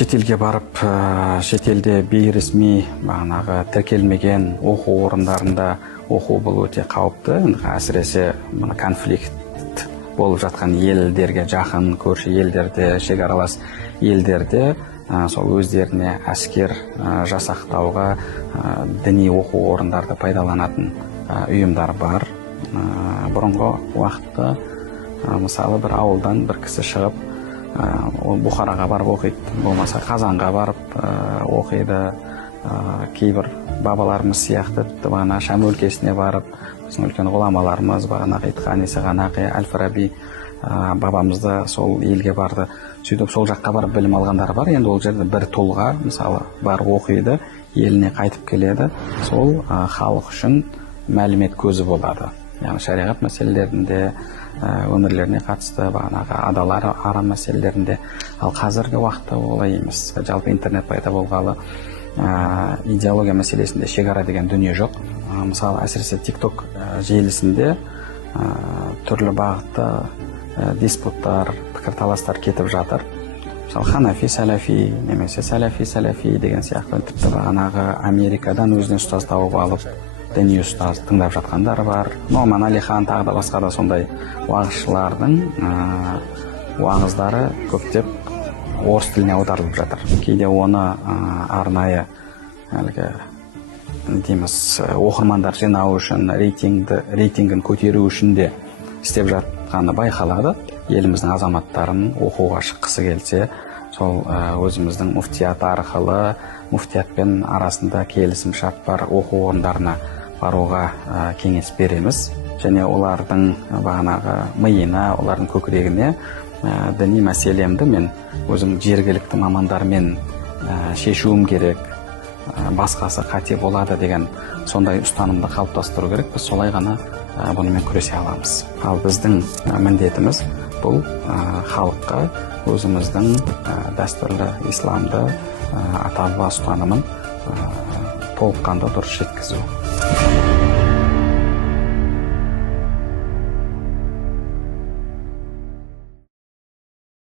шетелге барып, шетелде бейресми бағанағы тіркелмеген оқу орындарында оқу бұл өте қауіпті. Әсіресе конфликт болып жатқан елдерге жақын, көрші елдерде, шекаралас елдерде сол өздеріне әскер жасақтауға діни оқу орындарды пайдаланатын ұйымдар бар. Бұрынғы уақытта мысалы бір ауылдан бір кісі шығып, ол Бұхараға барып оқиды, болмаса Қазанға барып оқиды. Кейбір бабаларымыз сияқты бағана Шам өлкесіне барып, біздің үлкен ғұламаларымыз бағана Итқани, Сағанақи, Әл-Фараби бабамызды сол елге барды. Сөйтіп сол жаққа барып білім алғандар бар. Енді ол жерде бір тұлға мысалы барып оқиды, еліне қайтып келеді. Сол халық үшін мәлімет көзі болады. Яғни шариғат мәселелерінде, өмірлеріне қатысты бағанағы адалар ара мәселелерінде. Ал қазіргі уақытта олай емес. Жалпы интернет пайда болғалы идеология мәселесінде шекара деген дүние жоқ. Мысалы әсіресе TikTok желісінде түрлі бағытта диспуттар, пікірталастар кетіп жатыр. Мысалы Ханафи сәләфи немесе сәләфи сәләфи деген сияқты, тіпті бағанағы Америкадан өзіне ұстаз тауып алып діни ұстаз тыңдап жатқандар бар. Номан Алихан тағы да басқа да сондай уағызшылардың уағыздары көптеп орыс тіліне аударылып жатыр. Кейде оны арнайы дейміз оқырмандар жинау үшін, рейтингін көтеру үшін де істеп жатқаны байқалады. Еліміздің азаматтарын оқуға шыққысы келсе, сол өзіміздің муфтият арқылы, муфтиятпен арасында келісім шарт бар оқу орындарына баруға кеңес береміз. Және олардың бағанағы миына, олардың көкірегіне діни мәселемді мен өзім жергілікті мамандармен шешуім керек, басқасы қате болады деген сондай ұстанымды қалыптастыру керек. Біз солай ғана бұнымен күресе аламыз. Ал біздің міндетіміз бұл халыққа өзіміздің дәстүрлі исламды ата баба ұстанымын толыққанды дұрыс жеткізу.